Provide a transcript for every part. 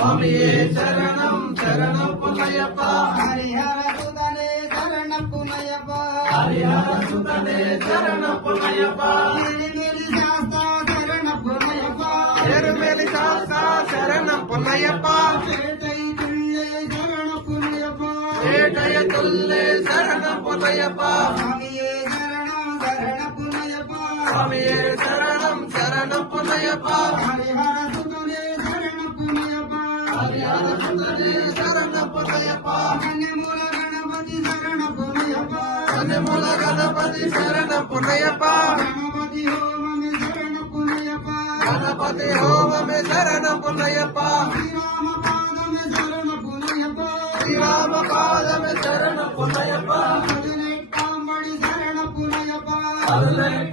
స్వామియే శరణం శరణం పునయ్యప్ప హరిహర సుతనే శరణ పునయ్యప్ప హరిహర సుతనే శరణం పునయ్యప్ప ఎరిమెలి శాస్త్ర శరణ పునయ్యప్ప ఎరుమెలి శాస్త్ర శరణం పునయ్యప్ప చేతై తుల్లే శరణ పునయ్యప్ప ఏటయ తుల్లే శరణం పునయ్యప్ప స్వామియే శరణం శరణ పునయ్యప్ప స్వామియే శరణం శరణం పునయ్యప్ప హరిహర సుతనే శరణ పునయ్యప్ప హరిహర సుతనే శరణం పునయ్యప్ప కన్యమూల గణపతి శరణ పునయ్యప్ప కన్యమూల గణపతి శరణం పునయ్యప్ప గణపతి హోమమే శరణ పునయ్యప్ప గణపతి హోమమే శరణం పునయ్యప్ప శ్రీరామ పాదమే శరణ పునయ్యప్ప శ్రీరామ పాదమే శరణం పునయ్యప్ప పదునెట్టాంబడి శరణ పునయ్యప్ప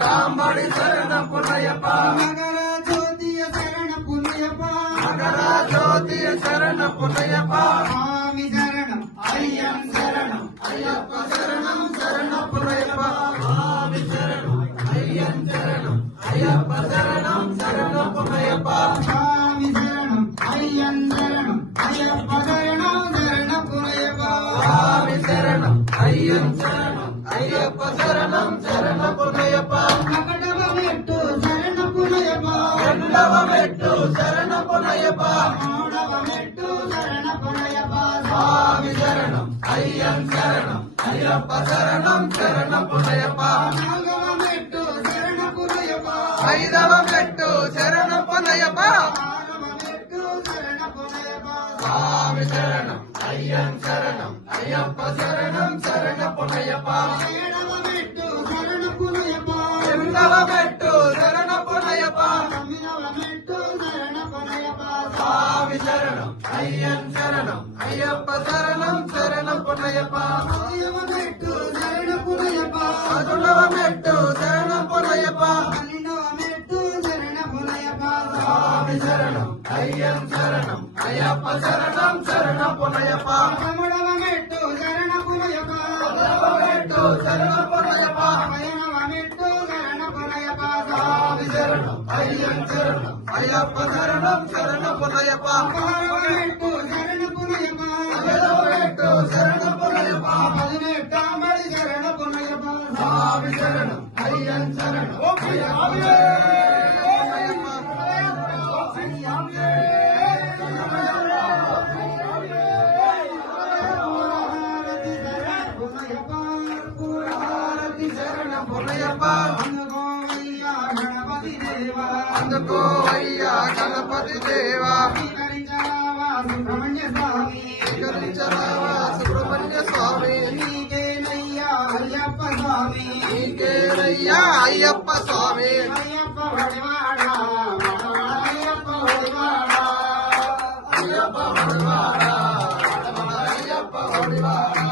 కాంబడి శరణం పునయ్యప్ప నగర జ్యోతియ శరణ పునయ్యప్ప నగర జ్యోతి శరణం పునయ్యప్ప స్వామి శరణం అయ్యం శరణం అయ్యప్ప శరణం శరణం పునయ్యప్ప స్వామి శరణం అయ్యన్ శరణం అయ్యప్ప శరణం శరణం పునయ్యప్ప స్వామి శరణం అయ్యం శరణం అయ్యప్ప శరణం శరణ పునయ్యప్ప స్వామి శరణం అయ్యన్ శరణం అయ్యప్ప శరణం శరణం పునయ్యప్ప నకటవ మెట్టు శరణ పునయ్యప్ప రెండవ మెట్టు శరణం పునయ్యప్ప మూడవ మెట్టు శరణ పునయ్యప్ప స్వామి శరణం అయ్యన్ శరణం అయ్యప్ప శరణం శరణం పునయ్యప్ప నాలుగవ మెట్టు శరణ పునయ్యప్ప ఐదవ మెట్టు శరణం పునయ్యప్ప ఆరవ మెట్టు శరణ పునయ్యప్ప స్వామి శరణం అయ్యన్ శరణం అయ్యప్ప శరణం శరణం పునయ్యప్ప ఏడవ మెట్టు శరణ పునయ్యప్ప ఎనిమిదవ మెట్టు శరణం పునయ్యప్ప తొమ్మిదవ మెట్టు శరణ పునయ్యప్ప స్వామి శరణం అయ్యన్ శరణం అయ్యప్ప శరణం శరణం పునయ్యప్ప పదవ మెట్టు శరణ పునయ్యప్ప పదునవ మెట్టు శరణం పునయ్యప్ప పన్నెండవ మెట్టు శరణ పునయ్యప్ప స్వామి శరణం అయ్యన్ శరణం అయ్యప్ప శరణం శరణం పునయ్యప్ప పదమూడవ మెట్టు శరణ పునయ్యప్ప పదవ మెట్టు శరణం పునయ్యప్ప పదిహేనవ మెట్టు శరణ పునయ్యప్ప స్వామి శరణం అయ్యన్ శరణం అయ్యప్ప శరణం శరణం పునయ్యప్ప పదహారవ మెట్టు శరణ పునయ్యప్ప పదవ మెట్టు శరణం పునయ్యప్ప పదినెట్టాంబడి శరణ పునయ్యప్ప స్వామి శరణం అయ్యన్ శరణం అయ్యప్ప హారతి శరణ పునయ్యప్ప హారతి శరణం పునయ్యప్ప అందుకోవయ్యా గణపతి దేవా అందుకో అయ్యా గణపతి దేవా స్వీకరించరావా సుబ్రహ్మణ్య స్వామి స్వీకరించరావా సుబ్రహ్మణ్య స్వామి నీకేనయ్యా అయ్యప్ప స్వామి నీకేనయ్యా అయ్యప్ప స్వామి అయ్యప్ప వడివాడా అయ్యప్ప వడివాడా అయ్యప్ప వడివాడా అయ్యప్ప వడివాడా